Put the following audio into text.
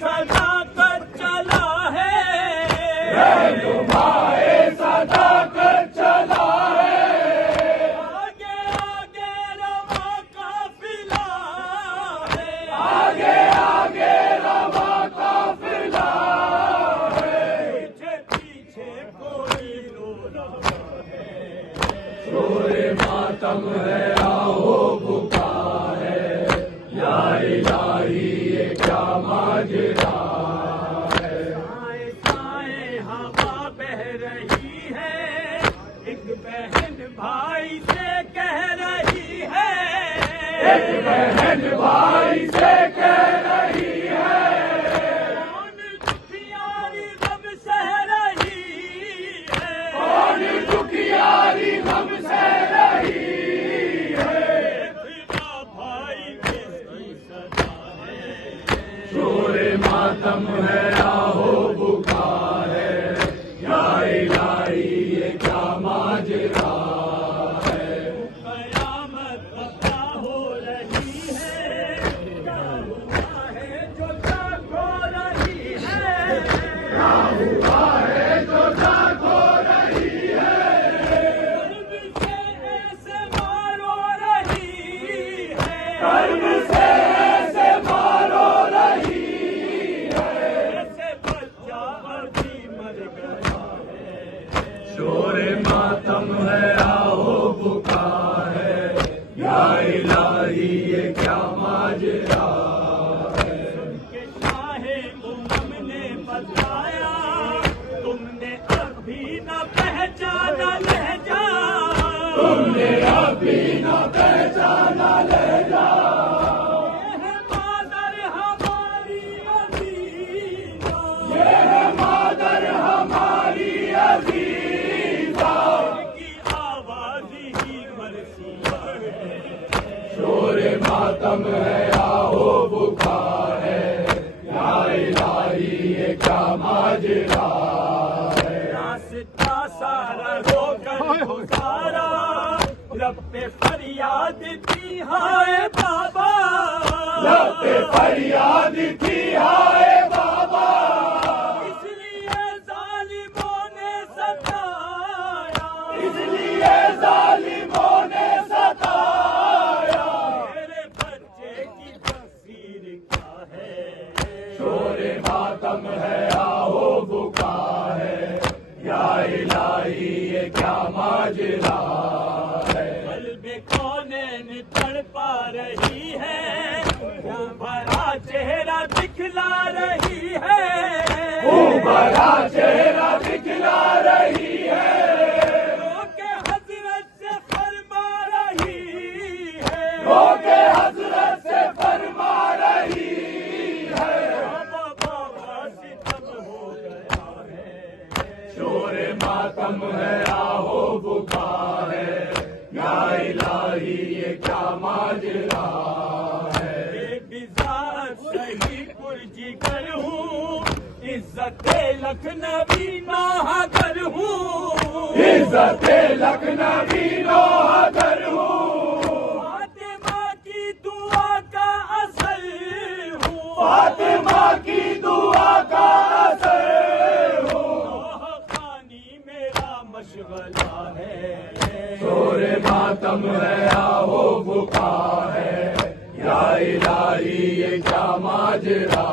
صداقت چلا ہے، رہنمائے صداقت چلا ہے، آگے آگے رواں قافلہ ہے، آگے آگے رواں قافلہ ہے، پیچھے پیچھے کوئی رو رہا ہے، شور ماتم ہے آہو بکا ہے، یا الہی یہ کیا ماجرا ہے، سائیں سائیں ہوا بہ رہی ہے، ایک بہن بھائی سے کہہ رہی ہے، ایک بہن بھائی سے کہہ رہی ہے، کون دکھیاری غم سہ رہی ہے، کون دکھیاری غم سہ رہی ہے، خدا بھائی کیسی صدا ہے، شور ماتم ہے آہو بکا ہے، یا الہی یہ کیا ماجرا ہے، قیامت وفا ہو رہی ہے، کیا ہوا ہے جو جاگ ہو رہی ہے، ہوا ہے جو جاگ ہو رہی ہے، قلب سے ایسے مارو رہی ہے، قلب سے ایسے مارو رہی ہے، ایسے بچہ ابھی مر گیا ہے، شور ماتم ہے آہو بکا ہے، یا الہی یہ کیا ماجرا ہے، کہ شاہ امم نے بتایا تم نے ابھی نہ پہچانا لہجہ، تم نے ابھی نہ پہچانا لہجہ، یہ ہے مادر ہماری عزیزہ، یہ ہے مادر ہماری عزیزہ، کی آواز ہی مرثیہ ہے، شور ماتم ہے آہو بکا ہے، یا الہی یہ کیا ماجرا ہے، راستہ سارا رو کر گزارا، رب پہ فریاد کی ہائے بابا، لب پہ فریاد کی ہائے بابا، اس لیے ظالموں نے ستایا، اس لیے ظالموں نے ستایا، میرے بچے کی تقصیر کیا ہے، شور ماتم ہے آہو بکا ہے، یا الہی یہ کیا ماجرا ہے، قلب کونین تڑپا رہی ہے، خون بھرا چہرہ دکھلا رہی ہے، بڑا چہرہ دکھلا رہی ہے، رو کے حضرت سے فرما رہی ہے، رو کے حضرت سے فرما رہی ہے، بابا بابا ستم ہو گیا ہے، شور ماتم ہے آہو بکا ہے، یا الہی یہ کیا ماجرا ہے، بے بذات صحیح پرجگر ہوں، عزت لکھنوی نوحگر ہوں، عزت لکھنوی نوحگر ہوں، فاطمہ کی دعا کا اثر ہوں، فاطمہ کی دعا کا اثر ہوں، خانی میرا مشغلہ ہے، شور ماتم ہے آہو بکا ہے، یا الہی یہ کیا ماجرا